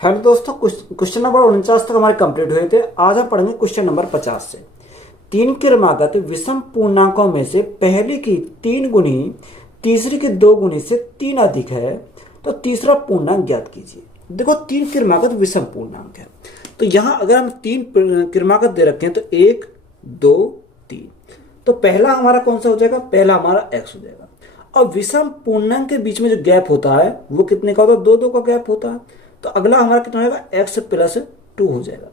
Hello दोस्तों, question number 49 तक हमारे कंप्लीट हुए थे। आज हम पढ़ेंगे क्वेश्चन नंबर 50 से। तीन क्रमागत विषम पूर्णांकों में से पहले की 3 गुनी तीसरे के 2 गुनी से 3 अधिक है तो तीसरा पूर्णांक ज्ञात कीजिए। देखो, 3 क्रमागत विषम पूर्णांक है, तो यहाँ अगर हम 3 क्रमागत दे रखे हैं तो 1 2 3, तो पहला हमारा कौन सा हो जाएगा? पहला हमारा x हो जाएगा। अब विषम पूर्णांक के बीच में जो गैप होता है वो कितने का होता है? 2 2 का गैप होता है। तो अगला हमारा कितना होगा? x+2 हो जाएगा।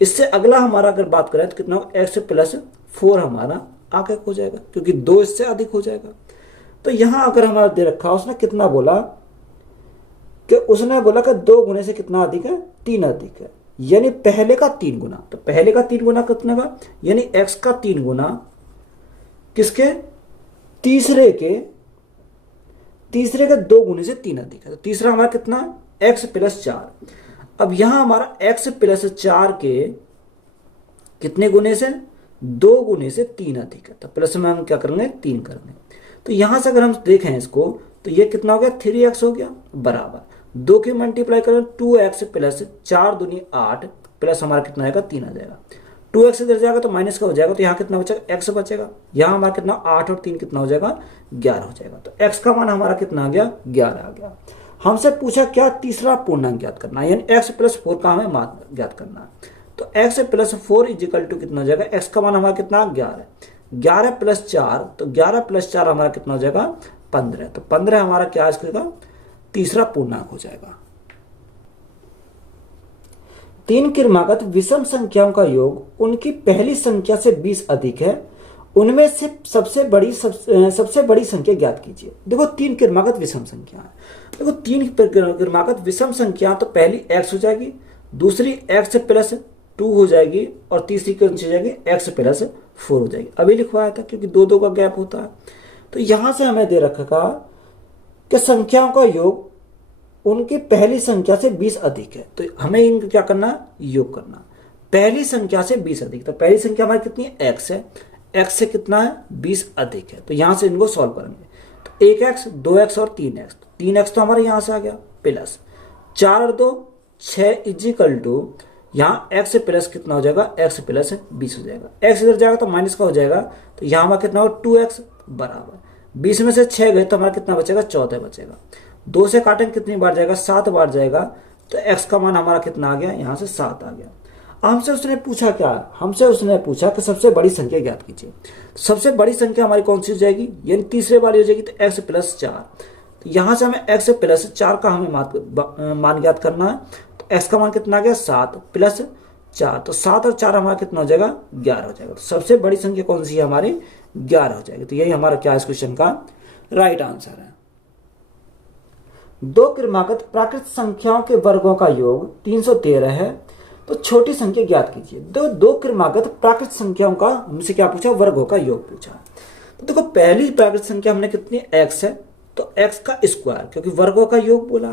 इससे अगला हमारा अगर बात करें तो कितना होगा? x+4 हमारा आगे हो जाएगा, क्योंकि 2 इससे अधिक हो जाएगा। तो यहां अगर हमारा दे रखा, उसने कितना बोला कि उसने बोला कि 2 गुने से कितना अधिक है? 3 अधिक है, यानी पहले का 3 गुना। तो पहले का 3 गुना कितने का? यानी x का 3 गुना किसके? तीसरे के 2 गुने से 3 अधिक है। तो तीसरा हमारा कितना? x+4। अब यहां हमारा x+4 के कितने गुने से? 2 गुने से 3 अधिक है, तो प्लस में हम क्या करेंगे? 3 करेंगे। तो यहां से अगर हम देखें इसको तो ये कितना हो गया? 3x हो गया, बराबर 2 की मल्टीप्लाई करें 2x+4 दूनी 8 प्लस हमारा कितना आएगा? 3 आ जाएगा। 2x इधर जाएगा तो माइनस का हो जाएगा, तो यहाँ कितना बचेगा? x बचेगा। यहाँ हमारा कितना? 8 और 3 कितना हो जाएगा? 11 हो जाएगा। तो x का मान हमारा कितना आ गया? 11 आ गया। हमसे पूछा क्या? तीसरा पूर्णांक ज्ञात करना है, यानी x+4 का हमें मान ज्ञात करना है। तो x+4 इजिकल टू कितना हो जाएगा? x का मान हमारा कितना? 11। 11+4, तो 11+4 हमारा कितना हो जाएगा? 15। तो 15 हमारा क्या इसका तीसरा पूर्णांक हो जाएगा। 3 क्रमागत विषम संख्याओं का योग उनकी पहली संख्या से 20 अधिक है, उनमें से सबसे बड़ी संख्या ज्ञात कीजिए। देखो, 3 क्रमागत विषम संख्या है। देखो, 3 क्रमागत विषम संख्या, तो पहली x हो जाएगी, दूसरी x+2 हो जाएगी और तीसरी कौन सी हो जाएगी? x+4 हो जाएगी। अभी लिखवाया था क्योंकि 2 2 का गैप होता है। तो यहां से हमें दे रखा कि संख्याओं का योग उनकी पहली संख्या से 20 अधिक है, तो हमें इनका क्या करना? योग करना। पहली संख्या से 20 अधिक, तो पहली संख्या हमारी कितनी है? x है। x से कितना है? 20 अधिक है, तो यहां से इनको सॉल्व करेंगे। तो 1x 2x और 3x, 3x तो हमारे यहां से आ गया, प्लस 4 और 2 6 इजिकल टू यहाँ x प्लस कितना हो जाएगा? x+20 हो जाएगा। x इधर जाएगा तो माइनस का हो जाएगा, तो यहाँ हमारा कितना होगा? 2x बराबर 20 में से 6 गए तो हमारा कितना बचेगा? 14 बचेगा। 2 से काटेंगे कितनी बार जाएगा? 7 बार जाएगा। तो x का मान हमारा कितना आ गया? यहाँ से 7 आ गया। हमसे उसने पूछा क्या? हमसे उसने पूछा कि सबसे बड़ी संख्या ज्ञात कीजिए। तो सबसे बड़ी संख्या हमारी कौन सी हो जाएगी? यानी तीसरे वाली हो जाएगी, तो x+4। तो यहाँ से हमें x+4 का हमें मान ज्ञात करना है। तो x का मान कितना आ गया? 7 + 4, तो 7 और 4 हमारा कितना हो जाएगा? 11 हो जाएगा। तो सबसे बड़ी संख्या कौन सी है हमारी? 11 हो जाएगी। तो यही हमारा क्या इस क्वेश्चन का राइट आंसर है। 2 क्रमागत प्राकृत संख्याओं के वर्गों का योग 313 है, तो छोटी संख्या ज्ञात कीजिए। 2 क्रमागत प्राकृत संख्याओं का हमसे क्या पूछा? वर्गों का योग पूछा। तो देखो, पहली प्राकृत संख्या हमने कितनी? x है, तो x का स्क्वायर, क्योंकि वर्गों का योग बोला।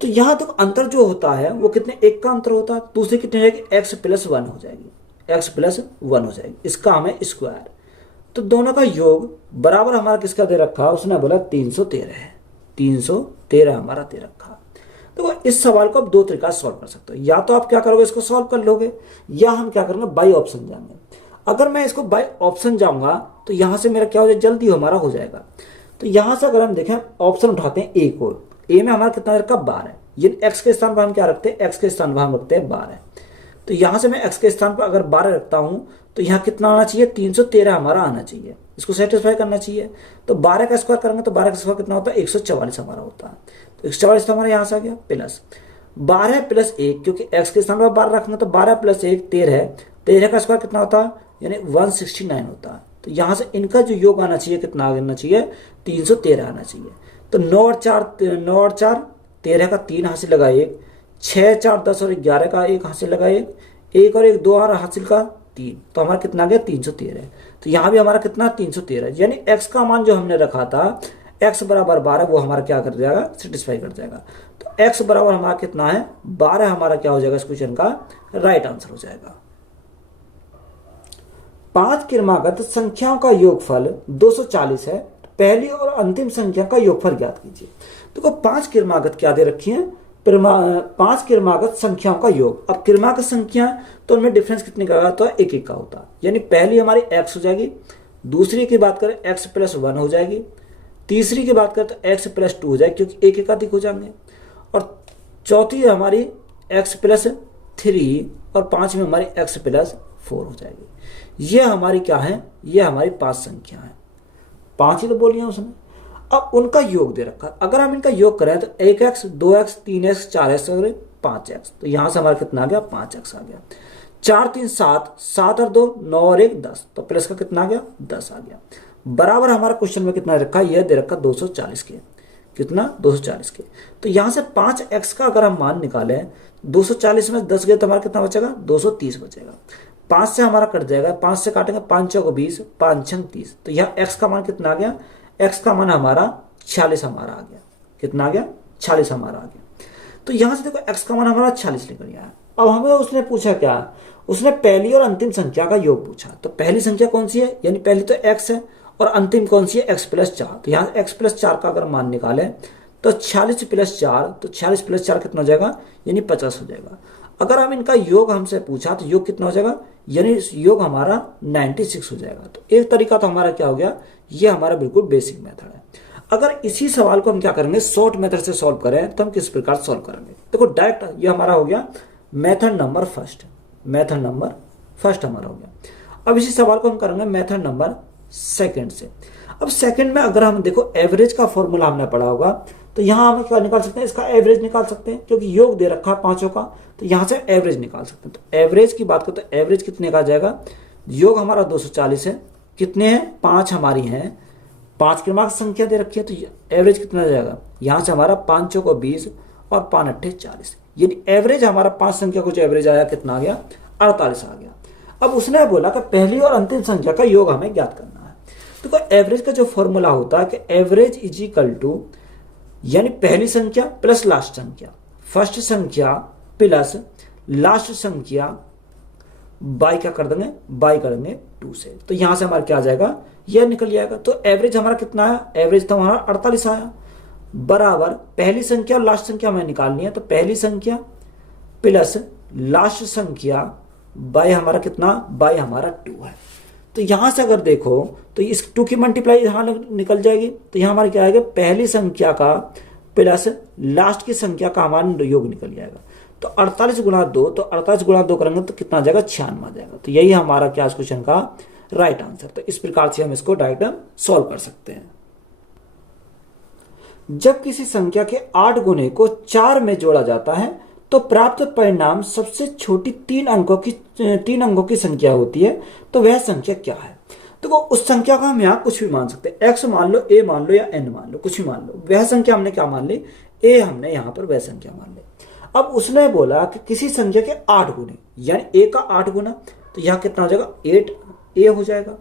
तो यहां तक अंतर जो होता है वो कितने? 1 का अंतर होता है। दूसरी कितनी हो जाएगी? x+1 हो जाएगी, x+1 हो जाएगी। इसका हमें स्क्वायर, तो दोनों का योग बराबर हमारा किसका दे रखा? उसने बोला 313 है। 313 हमारा दे रखा। तो इस सवाल को आप 2 तरीका सॉल्व कर सकते हो। या तो आप क्या करोगे? इसको सॉल्व कर लोगे, या हम क्या करेंगे? बाई ऑप्शन जाएंगे। अगर मैं इसको बाई ऑप्शन जाऊंगा तो यहां से मेरा क्या हो जाएगा? जल्दी हमारा हो जाएगा। तो यहां से अगर हम देखें, ऑप्शन उठाते हैं ए को। ए में हमारा कितना रखा? 12। ये x के स्थान पर हम क्या रखते हैं? x के स्थान पर हम रखते हैं 12। तो यहां से मैं x के स्थान पर अगर 12 रखता हूं तो यहाँ कितना आना चाहिए? 313 हमारा आना चाहिए। इसको सेटिस्फाई करना चाहिए। तो 12 का स्क्वायर करेंगे तो 12 का स्क्वायर कितना होता है? 144 हमारा होता है। तो 144 तो हमारे यहाँ से आ गया, प्लस 12 + 1, क्योंकि x के स्थान पर 12 रखना, तो 12 + 1 13। 13 का स्क्वायर कितना होता है? यानी 169 होता है। तो यहाँ से इनका जो योग आना चाहिए कितना आना चाहिए? 313 आना चाहिए। तो 9 और 4 13 का 3 हासिल लगा 1, 6 4 10 और 11 का 1 हासिल लगा 1 और 1 2 और हासिल का 3, तो हमारा कितना आ गया? 313। तो यहाँ भी हमारा कितना? 313, यानी x का मान जो हमने रखा था x बराबर 12, वो हमारा क्या कर जाएगा? सेटिस्फाई कर जाएगा। तो x बराबर हमारा कितना है? 12 हमारा क्या हो जाएगा? इस क्वेश्चन का राइट आंसर हो जाएगा। 5 क्रमागत संख्याओं का योगफल 240 है, पहली और अंतिम संख्या का योगफल ज्ञात कीजिए। देखो, 5 क्रमागत क्या दे रखी है? पांच क्रमागत संख्याओं का योग। अब क्रमागत संख्या तो उनमें डिफरेंस कितने का होता है, एक एक का होता है। यानी पहली हमारी x हो जाएगी, दूसरी की बात करें x प्लस 1 हो जाएगी, तीसरी की बात करें तो x प्लस 2 हो जाएगी क्योंकि एक एक अधिक हो जाएंगे, और चौथी हमारी x प्लस 3 और पांचवी हमारी x प्लस 4 हो जाएगी। ये हमारी क्या है, ये हमारी 5 संख्या है, 5 ही तो बोली है उसने। अब उनका योग दे रखा है, अगर हम इनका योग करें तो 1x 2x 3x 4x और 5x, तो यहां से हमारा कितना आ गया, 5x आ गया। 4 3 7, 7 और 2 9 और 1 10, तो प्लस का कितना आ गया, 10 आ गया। बराबर हमारा क्वेश्चन में कितना रखा, यह दे रखा 240 के, कितना 240 के। तो यहां से 5x का अगर हम मान निकालें, 240 में 10 गए तो हमारा कितना बचेगा, 230 बचेगा। 5 से हमारा कट जाएगा, 5 से काटेंगे 5 चौक 20, 5 छंग 30, तो यहाँ x का मान कितना आ गया, x का मान हमारा 46 हमारा आ गया, कितना आ गया, 46 हमारा आ गया। तो यहां से देखो x का मान हमारा 46 निकल गया। अब हमें उसने पूछा क्या, उसने पहली और अंतिम संख्या का योग पूछा। तो पहली संख्या कौन सी है, यानी पहली तो x है, और अंतिम कौन सी है, x प्लस 4। तो यहाँ x प्लस 4 का अगर मान निकालें तो 46 प्लस 4, तो 46 प्लस 4 कितना हो जाएगा, यानी 50 हो जाएगा। अगर हम इनका योग हमसे पूछा तो योग कितना हो जाएगा, यानी योग हमारा 96 हो जाएगा। तो एक तरीका तो हमारा क्या हो गया, ये हमारा बिल्कुल बेसिक मेथड है। अगर इसी सवाल को हम क्या करेंगे, शॉर्ट मेथड से सॉल्व करें तो हम किस प्रकार सॉल्व करेंगे, देखो डायरेक्ट ये हमारा हो गया method number first, method number first हमारा हो गया। अब इसी सवाल को हम करेंगे मेथड नंबर सेकंड से। अब सेकंड में अगर हम देखो एवरेज का फॉर्मूला हमने पढ़ा होगा, तो यहां हम क्या निकाल सकते हैं, इसका एवरेज निकाल सकते हैं क्योंकि योग दे रखा है पांचों का, तो यहां से एवरेज निकाल सकते हैं। तो एवरेज की बात करें तो एवरेज कितने का आ जाएगा, योग हमारा 240 है, कितने हैं, 5 हमारी हैं, 5 क्रमांक संख्या दे रखी है, तो एवरेज कितना आ जाएगा, यहां से हमारा 5 चौको 20 और 5 अट्ठे 40, यानी एवरेज हमारा 5 संख्या कुछ एवरेज आया, कितना आ गया, 48 आ गया। अब उसने बोला कि पहली और अंतिम संख्या का योग हमें ज्ञात करना है। तो एवरेज का जो फॉर्मूला होता है कि एवरेज इज इक्वल टू, यानी पहली संख्या प्लस लास्ट संख्या, फर्स्ट संख्या प्लस लास्ट संख्या बाई क्या कर देंगे, बाई करेंगे 2 से, तो यहां से हमारा क्या आ जाएगा, यह निकल जाएगा। तो एवरेज हमारा कितना आया, एवरेज तो हमारा 48 आया, बराबर पहली संख्या और लास्ट संख्या हमें निकालनी है, तो पहली संख्या प्लस लास्ट संख्या बाई हमारा कितना, बाई हमारा 2 है। तो यहां से अगर देखो तो इस 2 की मल्टीप्लाई यहां निकल जाएगी, तो यहां हमारा क्या आएगा, पहली संख्या का प्लस लास्ट की संख्या का हमारा योग निकल जाएगा। तो 48 गुणा 2, तो 48 गुणा 2 करेंगे तो कितना आ जाएगा, 96 आ जाएगा। तो यही हमारा क्या इस क्वेश्चन का राइट आंसर। तो इस प्रकार से हम इसको डायरेक्ट सॉल्व कर सकते हैं। जब किसी संख्या के 8 गुणे को 4 में जोड़ा जाता है तो प्राप्त परिणाम सबसे छोटी 3 अंकों की संख्या होती है, तो वह संख्या क्या है। तो उस संख्या को हम यहाँ कुछ भी मान सकते हैं, x मान लो, a मान लो या n मान लो, कुछ भी मान लो। वह संख्या हमने क्या मान ली, a हमने यहाँ पर वह संख्या मान ली। अब उसने बोला कि किसी संख्या के 8 गुणे, यानी a का 8 गुना, तो यहाँ कितना हो जाएगा, 8a हो जाएगा,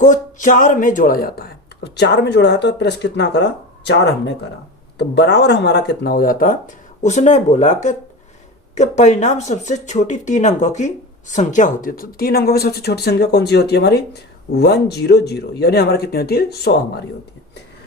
को 4 में जोड़ा जाता है। अब 4 में जोड़ा जाता है, प्लस कितना करा, 4 हमने करा, तो बराबर हमारा कितना हो जाता। उसने बोला कि परिणाम सबसे छोटी 3 अंकों की संख्या होती है। तो 3 अंकों की सबसे छोटी संख्या कौन सी होती है हमारी, 100, यानी हमारी कितनी होती है, 100 हमारी होती है।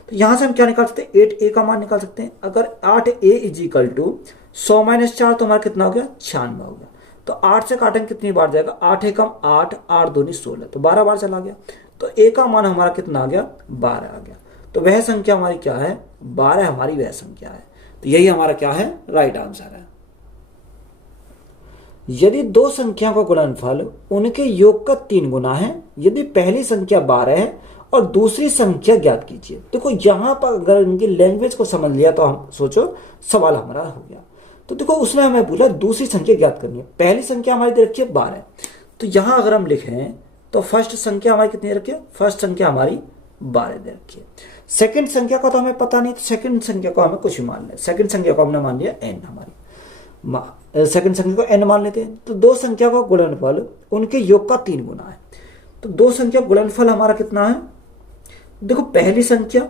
तो यहां से हम क्या निकाल सकते हैं, 8a का मान निकाल सकते हैं। अगर 8a is equal to 100 minus 4, तो हमारा कितना हो गया, 96 हो गया। तो 8 से काटेंगे कितनी बार जाएगा, 8 एकम 8, 8 दूनी 16, तो 12 बार चला गया। तो a का मान हमारा कितना आ गया, 12 आ गया। तो वह संख्या हमारी क्या है, 12 हमारी वह संख्या है। तो यही हमारा क्या है, राइट आंसर है। यदि 2 संख्याओं का गुणनफल उनके योग का 3 गुना है, यदि पहली संख्या 12 है और दूसरी संख्या ज्ञात कीजिए। देखो यहां पर अगर इनकी लैंग्वेज को समझ लिया तो हम सोचो सवाल हमारा हो गया। तो देखो उसने हमें बोला दूसरी संख्या ज्ञात करनी है। पहली संख्या हमारी दे रखी है 12, तो यहां अगर हम लिखें तो फर्स्ट संख्या हमारी कितनी रखी है, फर्स्ट संख्या हमारी 12 दे रखी है। सेकंड संख्या का तो हमें पता नहीं, तो सेकंड संख्या को हमें कुछ भी मान लें। सेकंड संख्या को हमने मान लिया n, हमारी सेकंड संख्या को n मान लेते हैं। तो 2 संख्या का गुणनफल उनके योग का 3 गुना है। तो 2 संख्या गुणनफल हमारा कितना है, देखो पहली संख्या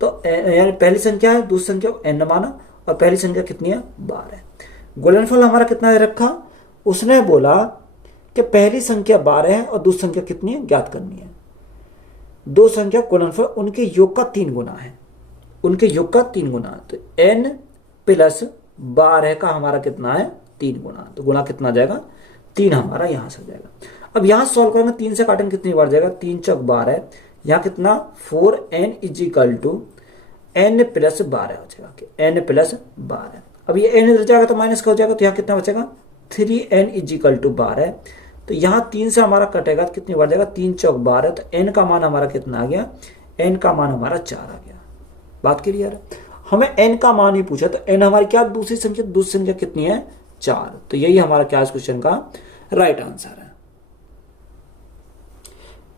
तो यानी पहली संख्या है, दूसरी संख्या को n माना, और पहली संख्या कितनी है, 12 है। गुणनफल हमारा कितना है रखा, उसने बोला कि पहली संख्या 12 है और दूसरी संख्या कितनी है, ज्ञात करनी है। 2 संख्या गुणनफल उनके योग का 3 गुना है, उनके योग का 3 गुना। तो n प्लस 12 का हमारा कितना है 3 गुना, तो गुना कितना आ जाएगा 3 हमारा यहाँ से आ जाएगा। अब यहाँ सॉल्व करेंगे 3 से काटेंगे कितनी बार जाएगा 3 चौक 12, यहाँ कितना 4n is equal to n plus 12 हो जाएगा कि n प्लस 12। अब ये n इधर जाएगा तो माइनस का हो जाएगा, तो यहाँ कितना बचेगा 3n इजिकल टू 12। तो यहाँ 3 से हमारा कटेगा तो कितनी बार जाएगा 3 चौक 12, तो n का मान हमारा कितना आ गया, n का मान हमारा 4 आ गया। बात क्लियर है। हमें n का मान ही पूछा, तो n हमारी क्या दूसरी संख्या कितनी है 4। तो यही हमारा क्या इस क्वेश्चन का राइट आंसर है।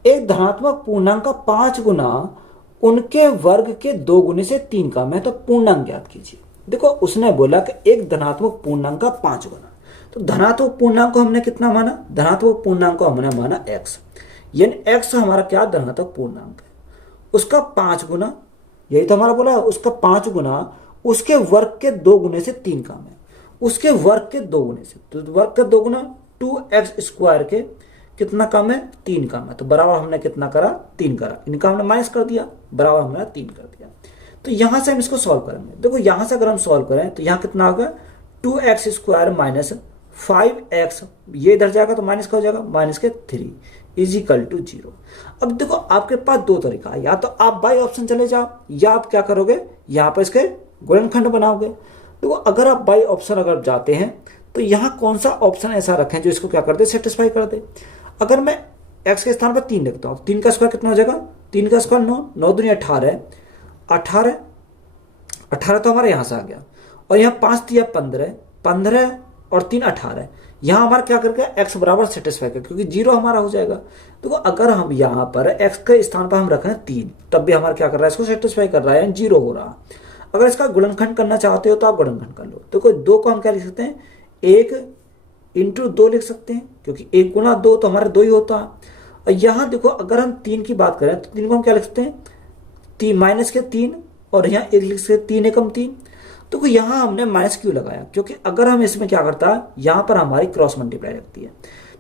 एक धनात्मक पूर्णांक का 5 गुना उनके वर्ग के 2 गुने से 3 कम है, तो पूर्णांक ज्ञात कीजिए। देखो उसने बोला कि एक धनात्मक पूर्णांक का 5 गुना, तो धनात्मक पूर्णांक को हमने कितना माना, धनात्मक पूर्णांक को हमने माना x, यानी x हमारा क्या धनात्मक पूर्णांक है, उसका 5 गुना, यही तो हमारा बोला उसका 5 गुना उसके वर्ग के 2 गुने से 3 कम है, उसके वर्ग के 2 गुने से, तो वर्ग के 2 गुना 2x स्क्वायर के कितना कम है 3 कम है, तो बराबर हमने कितना करा 3 करा, इनका हमने माइनस कर दिया, बराबर हमने 3 कर दिया। तो यहां से हम इसको सॉल्व करेंगे। देखो यहां से अगर हम सॉल्व करें तो यहां कितना होगा 2x स्क्वायर माइनस 5x, ये इधर जाएगा तो माइनस का हो जाएगा माइनस के 3 इजिकल टू 0। अब देखो आपके पास 2 तरीका है, या तो आप बाई ऑप्शन चले जाओ, या आप क्या करोगे यहाँ पर इसके गुणनखंड बनाओगे। देखो अगर आप बाई ऑप्शन अगर जाते हैं तो यहाँ कौन सा ऑप्शन ऐसा रखें जो इसको क्या कर दे सेटिस्फाई कर दे। अगर मैं x के स्थान पर 3 लिखता हूँ, 3 का स्क्वायर कितना हो जाएगा 3 का स्क्वायर 9, 9 दूनी 18, 18 तो हमारा यहाँ से आ गया, और यहाँ 5 दिया 15, 15 और 3 18, यहाँ हमारा क्या करके x बराबर सेटिस्फाई कर, क्योंकि 0 हमारा हो जाएगा। देखो अगर हम यहाँ पर x के स्थान पर हम रखें 3, तब भी हमारा क्या कर रहा है इसको सेटिस्फाई कर रहा है, 0 हो रहा। अगर इसका गुणनखंड करना चाहते हो तो आप गुणनखंड कर लो। तो कोई 2 को हम क्या लिख सकते हैं 1 इंटू 2 लिख सकते हैं, क्योंकि 1 गुना 2 तो हमारा 2 ही होता है। और यहाँ देखो अगर हम 3 की बात करें तो 3 को हम क्या लिख सकते हैं 3 माइनस के 3, और यहाँ 1 लिख सकते 3 एकम 3। तो यहाँ हमने माइनस क्यों लगाया, क्योंकि अगर हम इसमें क्या करता है यहाँ पर हमारी क्रॉस मल्टीप्लाई लगती है,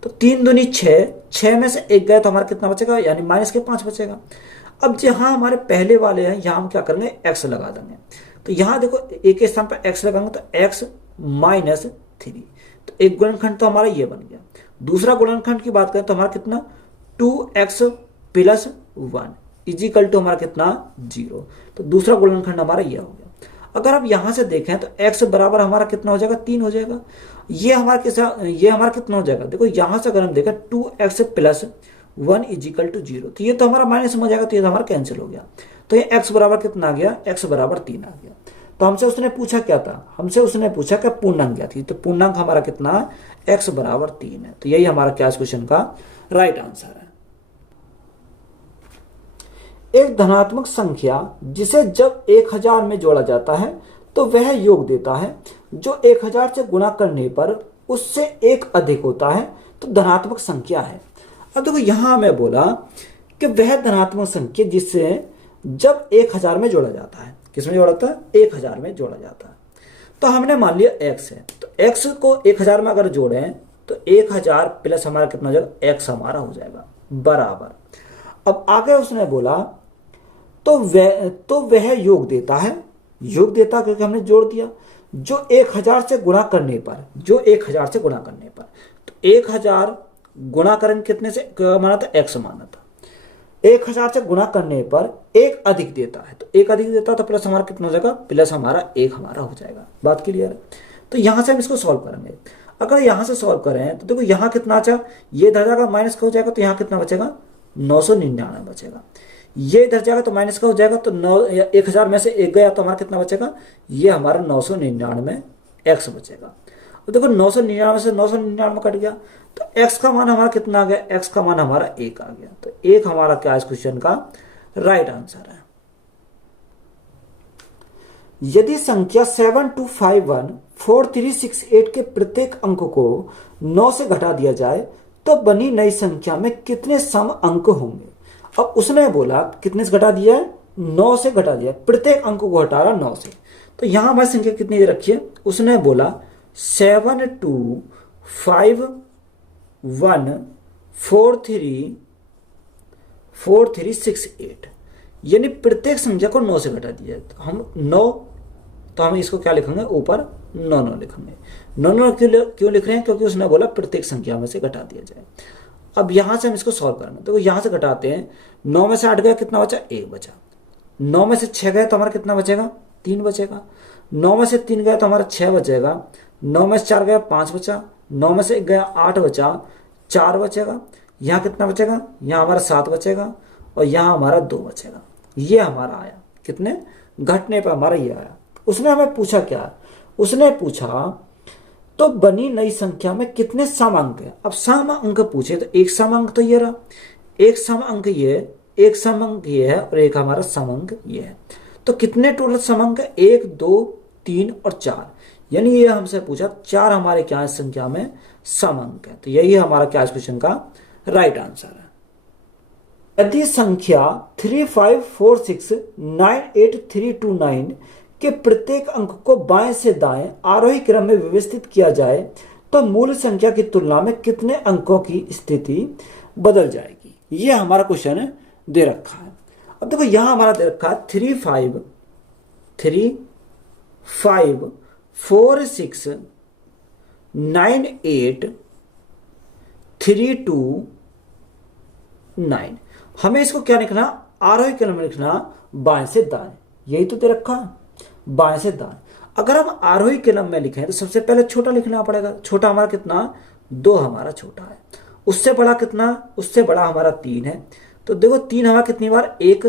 तो 3 दूनी 6, 6 में से 1 गया तो हमारा कितना बचेगा, यानी माइनस के 5 बचेगा। अब जहाँ हमारे पहले वाले हैं यहाँ हम क्या करेंगे x लगा देंगे, तो यहाँ देखो एक के स्थान पर x लगाएंगे तो x माइनस 3, तो एक गुणनखंड तो हमारा ये बन गया। दूसरा गुणनखंड की बात करें तो हमारा कितना 2x प्लस 1 इजिकल टू हमारा कितना 0, तो दूसरा गुणनखंड हमारा ये हो गया। अगर आप यहां से देखें तो x बराबर हमारा कितना हो जाएगा 3 हो जाएगा, ये हमारा कितना हो जाएगा, देखो यहां से अगर हम देखें 2x प्लस 1 इजिकल टू 0, तो ये तो हमारा माइनस में हो जाएगा, तो ये तो हमारा कैंसिल हो गया। तो ये x बराबर कितना आ गया, x बराबर 3 आ गया। तो हमसे उसने पूछा क्या था, हमसे उसने पूछा कि पूर्णांक क्या थी, तो पूर्णांक हमारा कितना है x बराबर 3 है। तो यही हमारा क्या इस क्वेश्चन का राइट आंसर है। एक धनात्मक संख्या जिसे जब 1000 में जोड़ा जाता है तो वह योग देता है जो 1000 से गुणा करने पर उससे 1 अधिक होता है, तो धनात्मक संख्या है। अब देखो यहां मैं बोला कि वह धनात्मक संख्या जिसे जब 1000 में जोड़ा जाता है, किसमें जोड़ा जाता है 1000 में जोड़ा जाता है। तो हमने मान लिया x है, तो x को 1000 में अगर जोड़े तो 1000 प्लस हमारा कितना हो जाएगा x हमारा हो जाएगा बराबर। अब आगे उसने बोला तो वह योग देता है, योग देता क्योंकि हमने जोड़ दिया, जो 1000 से गुणा करने पर, जो 1000 से गुणा करने पर, तो 1000 गुणा करें कितने से माना था x माना था, 1000 से गुणा करने पर 1 अधिक देता है, तो 1 अधिक देता तो प्लस हमारा कितना हो जाएगा, प्लस हमारा 1 हमारा हो जाएगा। बात क्लियर है। तो यहां से हम इसको सॉल्व करेंगे। अगर यहां से सॉल्व करें तो देखो यहां कितना अच्छा, ये इधर जाएगा माइनस का हो जाएगा, तो यहाँ कितना बचेगा 999 बचेगा। ये इधर जाएगा तो माइनस का हो जाएगा, तो 1000 में से 1 गया तो हमारा कितना बचेगा, ये हमारा 999 x बचेगा। और देखो 999 से 999 कट गया, तो x का मान हमारा कितना आ गया, x का मान हमारा 1 आ गया। तो 1 हमारा क्या इस क्वेश्चन का राइट आंसर है। यदि संख्या 72514368 के प्रत्येक अंक को 9 से घटा दिया जाए तो बनी नई संख्या में कितने सम अंक होंगे। अब उसने बोला कितने से घटा दिया है, 9 से घटा दिया, प्रत्येक अंक को घटा रहा 9 से। तो यहां हमारी संख्या कितनी दे रखी है, उसने बोला 72514368, यानी प्रत्येक संख्या को 9 से घटा दिया। तो हम 9 तो हम इसको क्या लिखेंगे, ऊपर 9 लिखेंगे। 9 क्यों लिख रहे हैं, क्योंकि उसने बोला प्रत्येक संख्या में से घटा दिया जाए। अब यहां से हम इसको सॉल्व करेंगे, तो यहां से घटाते हैं, 9 में से 8 गया, कितना बचा, 1 बचा। 9 में से 6 गया तो हमारा कितना बचेगा, 3 बचेगा। 9 में से 3 गया तो हमारा 6 बचेगा। 9 में से 4 गया, 5 बचा। 9 में से 1 गया, 8 बचा, 4 बचेगा। यहाँ कितना बचेगा, यहाँ हमारा 7 बचेगा, और यहाँ हमारा 2 बचेगा। ये हमारा आया, कितने घटने पर हमारा ये आया। उसने हमें पूछा क्या, उसने पूछा तो बनी नई संख्या में कितने सम अंक है। अब सम अंक पूछे तो एक सम अंक तो ये रहा, एक सम अंक ये, एक सम अंक ये है, और एक हमारा सम अंक ये है। तो कितने टोटल सम अंक है, 1 2 3 और 4, यानी ये हमसे पूछा 4 हमारे क्या है संख्या में सम अंक है। तो यही हमारा क्या क्वेश्चन का राइट आंसर है। यदि संख्या 35469832 के प्रत्येक अंक को बाएं से दाएं आरोही क्रम में व्यवस्थित किया जाए तो मूल संख्या की तुलना में कितने अंकों की स्थिति बदल जाएगी। ये हमारा क्वेश्चन दे रखा है। अब देखो यहां हमारा दे रखा है 35469832 हमें इसको क्या लिखना, आरोही क्रम में लिखना, बाएं से दाएं, यही तो दे रखा है, बाएं से दाएं। अगर हम आरोही क्रम में लिखें तो सबसे पहले छोटा लिखना पड़ेगा। छोटा हमारा कितना, 2 हमारा छोटा है। उससे बड़ा कितना, उससे बड़ा हमारा 3 है। तो देखो 3 हमारा कितनी बार, 1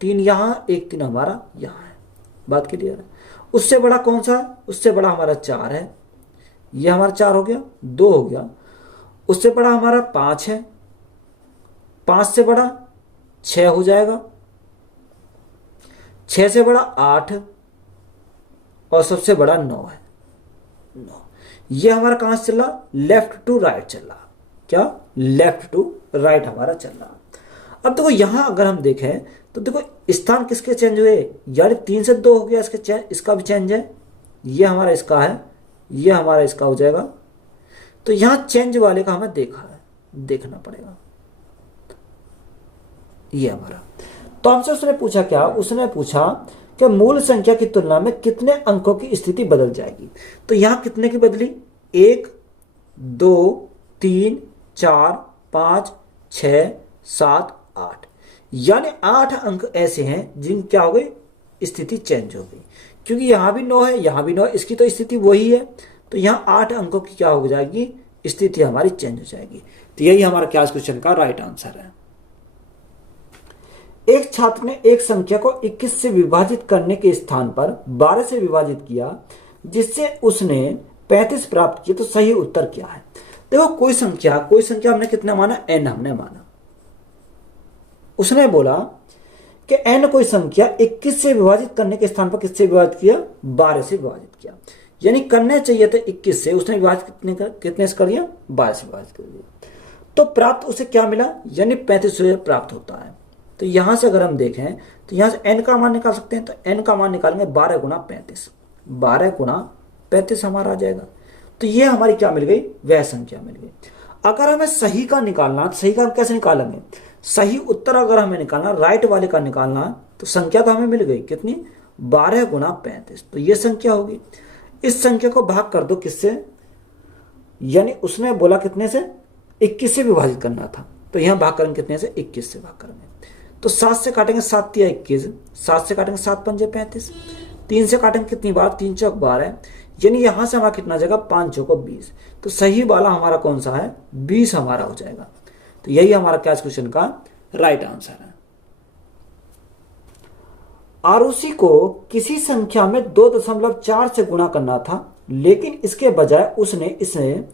3 यहां, 1 3 हमारा यहां है। बात क्लियर है। उससे बड़ा कौन सा, उससे बड़ा हमारा 4 है, यह हमारा 4 हो गया, 2 हो गया। उससे बड़ा हमारा 5 है, 5 से बड़ा 6 हो जाएगा, 6 से बड़ा 8, और सबसे बड़ा 9 है, 9। ये हमारा कहां से चल रहा, लेफ्ट टू राइट चल रहा। क्या, लेफ्ट टू राइट हमारा चल रहा। अब देखो यहां अगर हम देखें तो देखो स्थान किसके चेंज हुए, यानी 3 से 2 हो गया, इसके चेंज, इसका भी चेंज है। ये हमारा इसका है, ये हमारा इसका हो जाएगा। तो यहां चेंज वाले का हमें देखना पड़ेगा। ये हमारा, तो हमसे उसने पूछा क्या, उसने पूछा कि मूल संख्या की तुलना में कितने अंकों की स्थिति बदल जाएगी। तो यहां कितने की बदली, 1 2 3 4 5 6 7 8, यानी 8 अंक ऐसे हैं जिन क्या हो गई, स्थिति चेंज हो गई। क्योंकि यहां भी 9 है, यहां भी 9 है, इसकी तो स्थिति वही है। तो यहां 8 अंकों की क्या हो जाएगी, स्थिति हमारी चेंज हो जाएगी। तो यही हमारा क्या क्वेश्चन का राइट आंसर है। एक छात्र ने एक संख्या को 21 से विभाजित करने के स्थान पर 12 से विभाजित किया, जिससे उसने 35 प्राप्त किए, तो सही उत्तर क्या है। देखो कोई संख्या हमने कितना माना, n हमने माना। उसने बोला कि n कोई संख्या 21 से विभाजित करने के स्थान पर किससे विभाजित किया, 12 से विभाजित किया। यानी करने चाहिए थे 21 से, उसने विभाजित कितने से कर दिया, 12 से विभाजित कर दिया। तो प्राप्त उसे क्या मिला, यानी 35 प्राप्त होता है। तो यहां से अगर हम देखें तो यहां से n का मान निकाल सकते हैं। तो n का मान निकालेंगे 12 गुना 35, 12 गुना 35 हमारा आ जाएगा। तो ये हमारी क्या मिल गई, वह संख्या मिल गई। अगर हमें सही का निकालना, तो सही का हम कैसे निकालेंगे, सही उत्तर अगर हमें निकालना, राइट वाले का निकालना, तो संख्या तो हमें मिल गई कितनी, 12 गुना 35। तो ये संख्या होगी। इस संख्या को भाग कर दो किससे, यानी उसने बोला कितने से, 21 से विभाजित करना था। तो यहां भाग करेंगे कितने से, 21 से भाग करेंगे। तो 7 से काटेंगे 7 या 21, 7 से काटेंगे 7 पंजे 35, 3 से काटेंगे कितनी बार, 3 चौक 12, यानी यहां से हमारा कितना जाएगा, 5 चौको 20। तो सही वाला हमारा कौन सा है, 20 हमारा हो जाएगा। तो यही हमारा क्या क्वेश्चन का राइट आंसर है। आरुषि को किसी संख्या में 2.4 से गुणा करना था, लेकिन इसके बजाय उसने इसे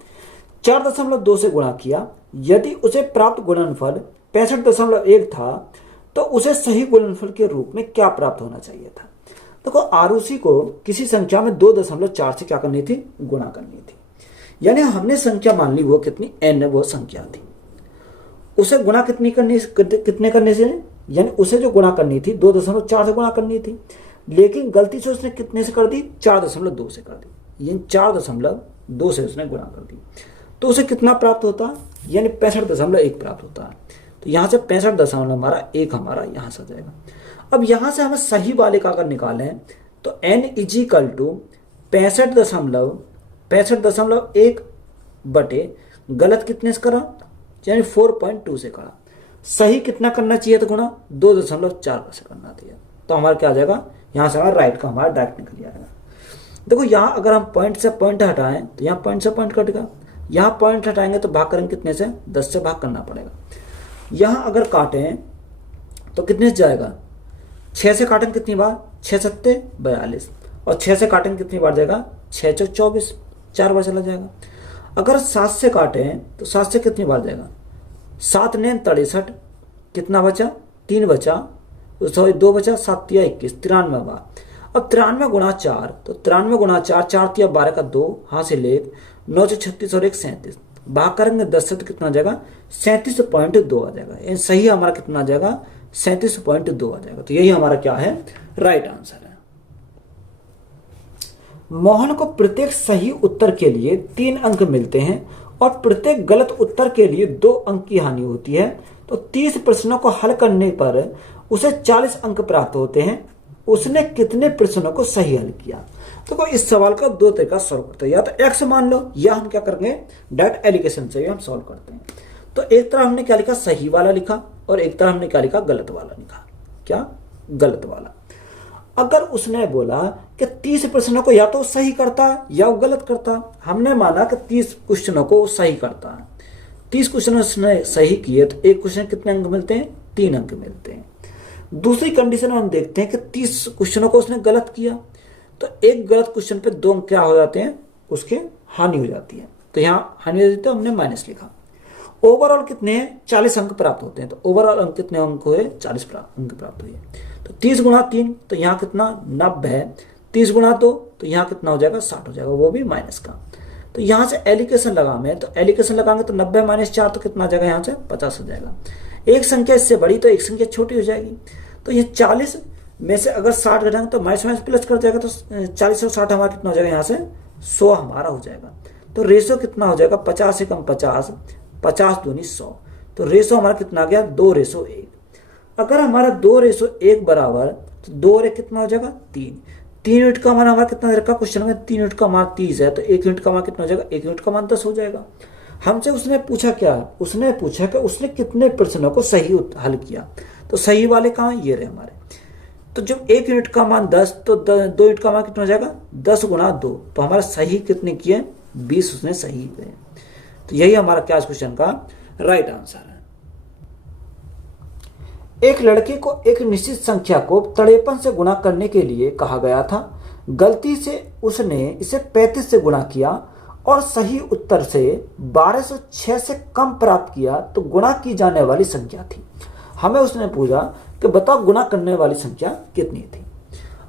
4.2 से गुणा किया। यदि उसे प्राप्त गुणनफल 65.1 था तो उसे सही गुणनफल के रूप में क्या प्राप्त होना चाहिए था। देखो आरुषि को किसी संख्या में 2.4 से क्या करनी थी, गुणा करनी थी। यानी हमने संख्या मान ली वो कितनी, n वो संख्या थी। उसे गुणा कितने करने से, यानी उसे जो गुणा करनी थी 2.4 से गुणा करनी थी, लेकिन गलती से उसने कितने से कर दी, 4.2 से कर दी। यानी 4.2 से उसने गुणा कर दी। तो उसे कितना प्राप्त होता है, यानी 65.1 प्राप्त होता है। तो यहां से 65.1 हमारा यहां से आ जाएगा। अब यहां से हमें सही वाले का अगर निकालें तो n इज इक्वल टू 65.1 बटे गलत कितने से करा, यानी 4.2 से करा। सही कितना करना चाहिए था गुणा, 2.4 से करना चाहिए। तो हमारा क्या आ जाएगा, यहाँ से हमारा राइट का हमारा डायरेक्ट निकल जाएगा। देखो यहाँ अगर हम पॉइंट से पॉइंट हटाएं तो यहाँ पॉइंट से पॉइंट कटेगा, यहाँ पॉइंट हटाएंगे तो भाग करेंगे कितने से, 10 से भाग करना पड़ेगा। यहाँ अगर काटें तो कितने से जाएगा, 6 से काटेंगे कितनी बार, 6 सत्ते 42, और 6 से काटेंगे कितनी बार जाएगा, 6 चौक 24, 4 बार चला जाएगा। अगर 7 से काटें तो 7 से कितनी बार जाएगा, 7 ने 63, कितना बचा, 3 बचा, सॉरी 2 बचा, 7 या 21, 93 बार। अब 93 गुणा 4, तो 93 गुणा 4, 4 तिया 12 का 2, हाथ से ले 9 से 36 और 1 37, भाग करेंगे 10 से तो कितना आ जाएगा, 37.2 आ जाएगा। सही हमारा कितना आ जाएगा, 37.2 आ जाएगा। तो यही हमारा क्या है, राइट आंसर है। मोहन को प्रत्येक सही उत्तर के लिए 3 अंक मिलते हैं और प्रत्येक गलत उत्तर के लिए 2 अंक की हानि होती है। तो 30 प्रश्नों को हल करने पर उसे 40 अंक प्राप्त होते हैं। उसने कितने प्रश्नों को सही हल किया। तो इस सवाल का 2 तरीका सॉल्व करते हैं, या तो एक्स मान लो, या हम क्या करेंगे, डायरेक्ट एलिगेशन से हम सॉल्व करते हैं। तो एक तरफ हमने क्या लिखा, सही वाला लिखा, और एक तरफ हमने क्या लिखा, गलत वाला लिखा। क्या, गलत वाला। अगर उसने बोला कि 30 प्रश्नों को या तो सही करता है या वो गलत करता, हमने माना कि 30 क्वेश्चनों को सही करता है। 30 क्वेश्चन उसने सही किए तो एक क्वेश्चन कितने अंक मिलते हैं, 3 अंक मिलते हैं। दूसरी कंडीशन में हम देखते हैं कि 30 क्वेश्चनों को उसने गलत किया, तो एक गलत क्वेश्चन पे 2 अंक क्या हो जाते हैं, उसके हानि हो जाती है। तो यहाँ हानि हो जाती है, हमने माइनस लिखा। ओवरऑल कितने हैं, 40 अंक प्राप्त होते हैं। तो ओवरऑल अंक कितने अंक हुए, 40 अंक प्राप्त हुए। तो 30 गुणा 3, तो यहाँ कितना 90 है। 30 गुणा 2, तो यहाँ कितना हो जाएगा, 60 हो जाएगा, वो भी माइनस का। तो यहाँ से एलिगेशन लगा मैं, तो एलिगेशन लगाएंगे तो 90 माइनस 4 तो कितना आ जाएगा, यहाँ से 50 हो जाएगा। एक संख्या इससे बड़ी तो एक संख्या छोटी हो जाएगी। तो ये 40 में से अगर 60 घटाएंगे तो माइनस माइनस प्लस कर जाएगा, तो 40 और 60 हमारा कितना हो जाएगा, यहाँ से 100 हमारा हो जाएगा। तो रेशो कितना हो जाएगा, 50 से कम 50, 50 दूनी 100। तो रेशो हमारा कितना आ गया, 2:1। अगर हमारा 2:1 बराबर, तो 2 और 1 कितना हो जाएगा, 3। 3 यूनिट का मान हमारा कितना रखा क्वेश्चन में, 3 यूनिट का मान 30 है, तो 1 यूनिट का मान कितना हो जाएगा, 1 यूनिट का मान 10 हो जाएगा। हमसे उसने पूछा क्या, उसने पूछा कि उसने कितने प्रश्नों को सही हल किया। तो सही वाले कहाँ, ये रहे हमारे। तो जब 1 यूनिट का मान 10, तो 2 यूनिट का मान कितना हो जाएगा, 10 गुणा 2। तो हमारा सही कितने किए, 20 उसने सही किए। तो यही हमारा क्या क्वेश्चन का राइट आंसर है। एक लड़के को एक निश्चित संख्या को 53 से गुणा करने के लिए कहा गया था। गलती से उसने इसे 35 से गुणा किया और सही उत्तर से 1206 से कम प्राप्त किया, तो गुणा की जाने वाली संख्या थी। हमें उसने पूछा कि बताओ गुणा करने वाली संख्या कितनी थी।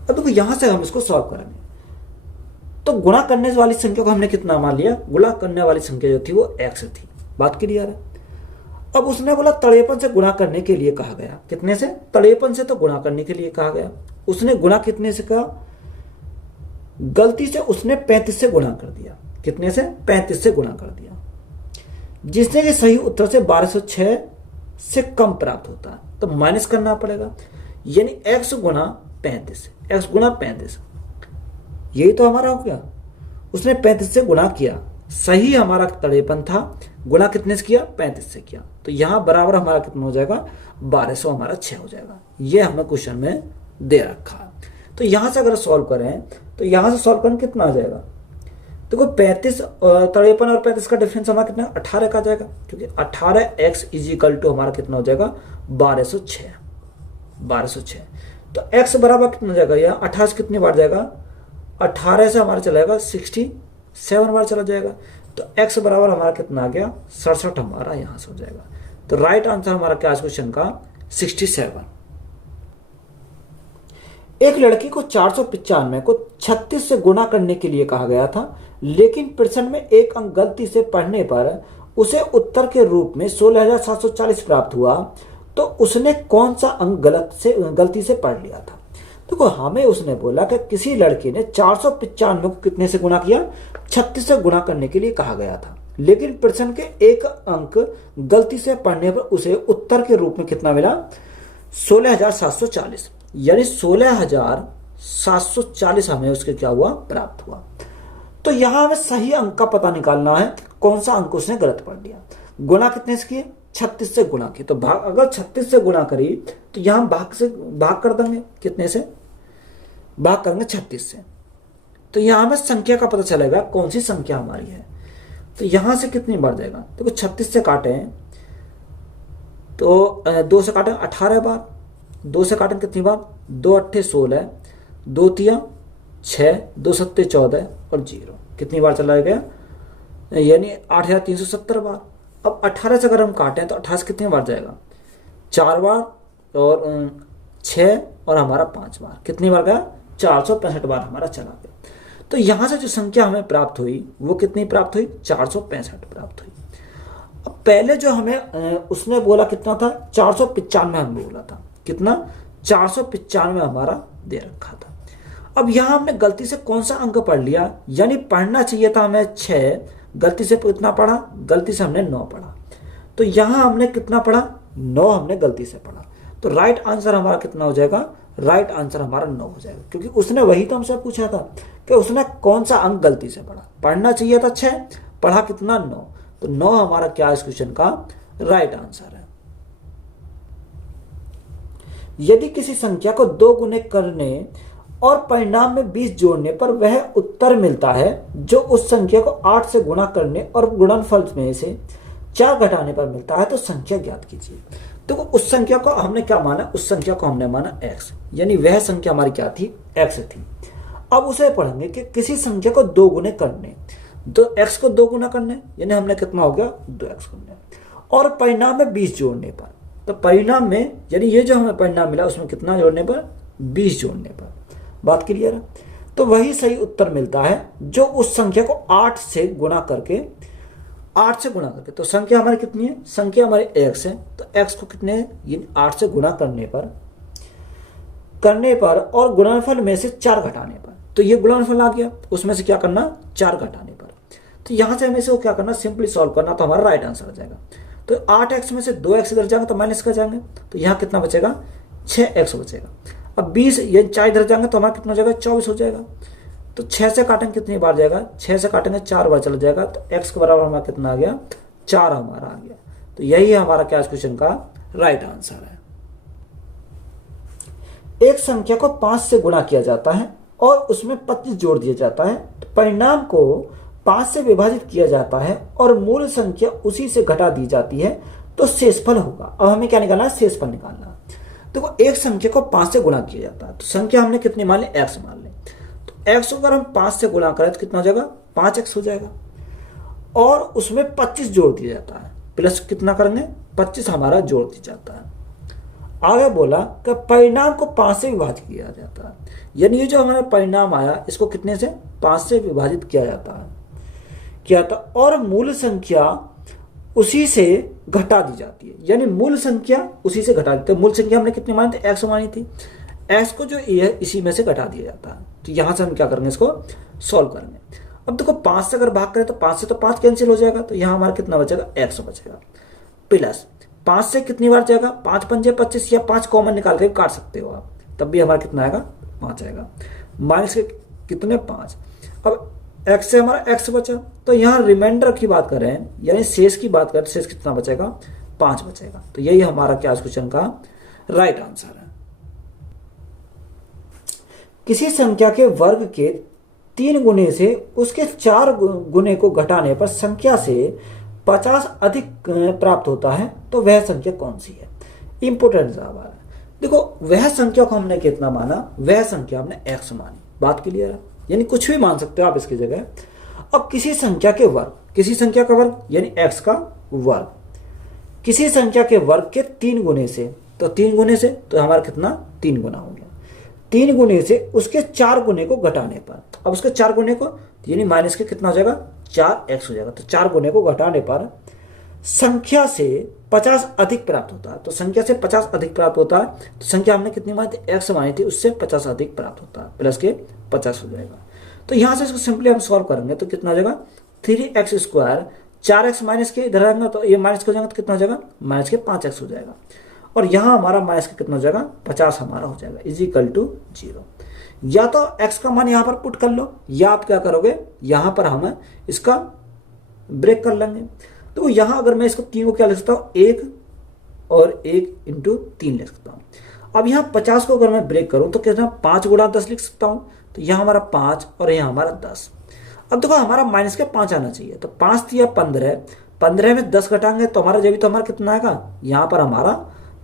अब देखो यहां से हम इसको सॉल्व करेंगे। तो गुणा करने वाली संख्या को हमने कितना मान लिया, गुणा करने वाली संख्या जो थी वो x थी। बात क्लियर है। अब उसने बोला 53 से गुणा करने के लिए कहा गया। कितने से, 53 से तो गुणा करने के लिए कहा गया। उसने गुणा कितने से कहा, गलती से उसने 35 से गुणा कर दिया। कितने से, 35 से गुणा कर दिया, जिसने कि सही उत्तर से 1206 से कम प्राप्त होता है। तो माइनस करना पड़ेगा, यानी x गुणा 35, x गुणा 35, यही तो हमारा हो गया। उसने 35 से गुणा किया, सही हमारा 53 था, गुणा कितने से किया, 35 से किया। तो यहां बराबर हमारा कितना हो जाएगा, 1200 हमारा 6 हो जाएगा। ये हमें क्वेश्चन में दे रखा है। तो यहां से अगर सॉल्व करें तो यहां से सॉल्व करें कितना आ जाएगा, देखो 53 और 35 का डिफरेंस हमारा कितना, 18 का जाएगा, क्योंकि 18x इज इक्वल टू हमारा कितना हो जाएगा, 1206। तो x बराबर कितना हो जाएगा, यहाँ 18 से कितनी बार जाएगा, 18 से हमारा चलेगा 67 बार चला जाएगा। तो x बराबर हमारा कितना आ गया, 67 हमारा यहां से हो जाएगा। तो राइट आंसर हमारा क्या क्वेश्चन का, 67। एक लड़की को 495 को 36 से गुणा करने के लिए कहा गया था, लेकिन प्रश्न में एक अंक गलती से पढ़ने पर उसे उत्तर के रूप में 16,740 प्राप्त हुआ। तो उसने कौन सा अंक गलती से पढ़ लिया था। देखो हमें उसने बोला कि किसी लड़के ने 495 को कितने से गुणा किया, 36 से गुणा करने के लिए कहा गया था, लेकिन प्रश्न के एक अंक गलती से पढ़ने पर उसे उत्तर के रूप में कितना मिला, 16,740, यानी 740 हमें उसके क्या हुआ, प्राप्त हुआ। तो यहां हमें सही अंक का पता निकालना है, कौन सा अंक उसने गलत पढ़ लिया। गुणा कितने से किए, 36 से गुणा किए, तो भाग अगर 36 से गुणा करी तो यहां भाग कर देंगे, कितने से भाग करेंगे, 36 से। तो यहां हमें संख्या का पता चलेगा कौन सी संख्या हमारी है। तो यहां से कितनी बढ़ जाएगा, देखो 36 से काटे तो 2 से काटें 18 बार, 2 से काटें कितनी बार, 2 अट्ठे 16, 2 तिया 6, 2 सत्ते 14 और 0 कितनी बार चला गया, यानी 8370 बार। अब 18 से अगर हम काटें तो 18 से कितनी बार जाएगा, 4 बार, और 6 और हमारा 5 बार, कितनी बार गया, 465 बार हमारा चला गया। तो यहां से जो संख्या हमें प्राप्त हुई वो कितनी प्राप्त हुई, 465 प्राप्त हुई। अब पहले जो हमें उसने बोला कितना था, 495 हमने बोला था, कितना, 495 हमारा दे रखा था। अब यहां हमने गलती से कौन सा अंक पढ़ लिया, यानी पढ़ना चाहिए था हमें 6, गलती से कितना पढ़ा, गलती से हमने 9 पढ़ा। तो यहां हमने कितना पढ़ा, 9 हमने गलती से पढ़ा। तो राइट आंसर हमारा कितना हो जाएगा, राइट आंसर हमारा 9 हो जाएगा, क्योंकि उसने वही तो हमसे पूछा था कि उसने कौन सा अंक गलती से पढ़ा। पढ़ना चाहिए था 6, पढ़ा कितना, 9। तो 9 हमारा क्या इस क्वेश्चन का राइट आंसर है। यदि किसी संख्या को 2 गुने करने और परिणाम में 20 जोड़ने पर वह उत्तर मिलता है जो उस संख्या को 8 से गुणा करने और गुणनफल में से 4 घटाने पर मिलता है, तो संख्या ज्ञात कीजिए। तो उस संख्या को हमने क्या माना, उस संख्या को हमने माना x, यानी वह संख्या हमारी क्या थी, x थी। अब उसे पढ़ेंगे कि किसी संख्या को 2 गुने करने, तो x को 2 गुना करने, यानी हमने कितना हो गया, 2x करने, और परिणाम में 20 जोड़ने पर, तो परिणाम में यानी ये जो हमें परिणाम मिला उसमें कितना जोड़ने पर, 20 जोड़ने पर। बात क्लियर है। तो वही सही उत्तर मिलता है जो उस संख्या को 8 से गुणा करके, तो संख्या हमारी कितनी है, संख्या हमारी x है, तो x को कितने, ये 8 से गुणा करने पर और गुणनफल में से 4 घटाने पर, तो ये गुणनफल आ गया, उसमें से क्या करना, 4 घटाने पर। तो यहां से हमें इसको क्या करना, सिंपली सॉल्व करना, तो हमारा राइट आंसर आ जाएगा। तो 8x में से 2x इधर जाएंगे तो माइनस कर जाएंगे, तो यहाँ कितना बचेगा, 6x बचेगा। अब 20 ये 4 इधर जाएंगे तो हमारा कितना हो जाएगा, 24 हो जाएगा। तो 6 से काटेंगे कितनी बार जाएगा, 6 से काटेंगे 4 बार चला जाएगा, तो x के बराबर हमारा कितना आ गया, 4 हमारा आ गया। तो यही हमारा क्या इस क्वेश्चन का राइट आंसर है। एक संख्या को 5 से गुणा किया जाता है और उसमें 25 जोड़ दिया जाता है, तो परिणाम को 5 से विभाजित किया जाता है और मूल संख्या उसी से घटा दी जाती है, तो शेषफल होगा। अब हमें क्या निकालना है, शेषफल निकालना। देखो एक संख्या को 5 से गुणा किया जाता है, तो संख्या हमने कितनी मान ली, x मान ली। तो x को अगर हम 5 से गुणा करें तो कितना हो जाएगा, 5x हो जाएगा, और उसमें 25 जोड़ दिया जाता है, प्लस कितना करेंगे, 25 हमारा जोड़ दिया जाता है। आगे बोला कि परिणाम को 5 से विभाजित किया जाता है, यानी ये जो हमारा परिणाम आया इसको कितने से, 5 से विभाजित किया जाता है, और मूल संख्या उसी से घटा दी जाती है, यानी मूल संख्या उसी से घटा देते हैं। मूल संख्या हमने कितनी मानी थी, x मानी थी, x को जो ये है इसी में से घटा दिया जाता है। तो यहां से हम क्या करेंगे, इसको सॉल्व करेंगे। अब देखो 5 से अगर भाग करें तो 5 से तो 5 कैंसिल हो जाएगा, तो यहाँ हमारा कितना बचेगा, x बचेगा, प्लस 5 से कितनी बार जाएगा, 5 पंजे 25, या 5 कॉमन निकाल के काट सकते हो आप, तब भी हमारा कितना आएगा, 5 आएगा, माइनस के कितने 5। अब x से हमारा x बचा, तो यहाँ रिमाइंडर की बात करें यानी शेष की बात करें, शेष कितना बचेगा, 5 बचेगा। तो यही हमारा क्या क्वेश्चन का राइट आंसर है। किसी संख्या के वर्ग के 3 गुने से उसके 4 गुने को घटाने पर संख्या से 50 अधिक प्राप्त होता है, तो वह संख्या कौन सी है। इंपोर्टेंट सवाल है। देखो वह संख्या को हमने कितना माना, वह संख्या हमने x मानी। बात क्लियर है, यानी कुछ भी मान सकते हो आप इसकी जगह। अब किसी संख्या के वर्ग, किसी संख्या का वर्ग यानी x का वर्ग, किसी संख्या के वर्ग के 3 गुने से, तो 3 गुने से तो हमारा कितना, 3 गुना हो गया। 3 गुने से उसके 4 गुने को घटाने पर, अब उसके 4 गुने को यानी माइनस के कितना हो जाएगा, 4x हो जाएगा। तो 4 गुने को घटाने पर संख्या से 50 अधिक प्राप्त होता है, तो संख्या से 50 अधिक प्राप्त होता है, तो संख्या हमने कितनी मानी थी, x मानी थी, उससे 50 अधिक प्राप्त होता है, प्लस के 50 हो जाएगा। तो यहां से इसको सिंपली हम सॉल्व करेंगे तो कितना हो जाएगा, 3x स्क्वायर, 4x माइनस के इधर आएगा तो ये माइनस हो जाएगा, तो कितना हो जाएगा, माइनस के 5x हो जाएगा, और यहाँ हमारा माइनस का कितना हो जाएगा, 50 हमारा हो जाएगा, इज इक्वल टू 0। या तो x का मान यहां पर पुट कर लो, या आप क्या करोगे, यहां पर हम इसका ब्रेक कर लेंगे। तो यहां अगर मैं इसको 3 को क्या लिख सकता हूं, 1 और 1 इंटू 3 लिख सकता हूं। अब यहाँ 50 को अगर मैं ब्रेक करूं तो कितना, 5 गुणा 10 लिख सकता हूं। तो यहाँ हमारा 5 और यहाँ हमारा 10। अब देखो हमारा माइनस के 5 आना चाहिए, तो 5 दिया 15, 15 में 10 घटाएंगे तो हमारा जब तो हमारा कितना आएगा, यहाँ पर हमारा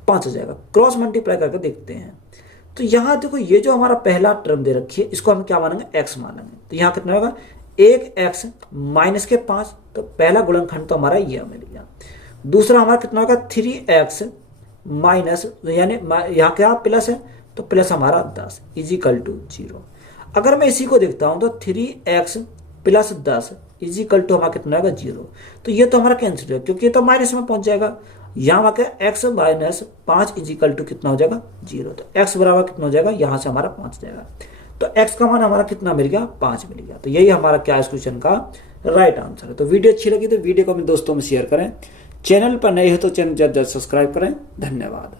5 आ जाएगा। क्रॉस मल्टीप्लाई करके देखते हैं। तो यहाँ देखो ये जो हमारा पहला टर्म दे रखी है इसको हम क्या मानेंगे, एक्स मानेंगे। तो यहाँ कितना होगा, 1x माइनस के 5, तो पहला गुणनखंड तो हमारा ये मिल गया। दूसरा हमारा कितना होगा, 3x माइनस, यानी यहाँ क्या प्लस है तो प्लस हमारा 10 इजिकल टू 0। अगर मैं इसी को देखता हूं तो 3x प्लस 10 इजिकल टू हमारा कितना होगा, 0। तो ये तो हमारा कैंसिल है क्योंकि ये तो माइनस में पहुंच जाएगा। यहाँ हमारा x माइनस 5 इजिकल टू कितना हो जाएगा, 0। तो x बराबर कितना हो जाएगा, यहाँ से हमारा 5 जाएगा। तो x का मान हमारा कितना मिल गया, 5 मिल गया। तो यही हमारा क्या इस क्वेश्चन का राइट आंसर है। तो वीडियो अच्छी लगी तो वीडियो को अपने दोस्तों में शेयर करें। चैनल पर नए हो तो चैनल जल्द सब्सक्राइब करें। धन्यवाद।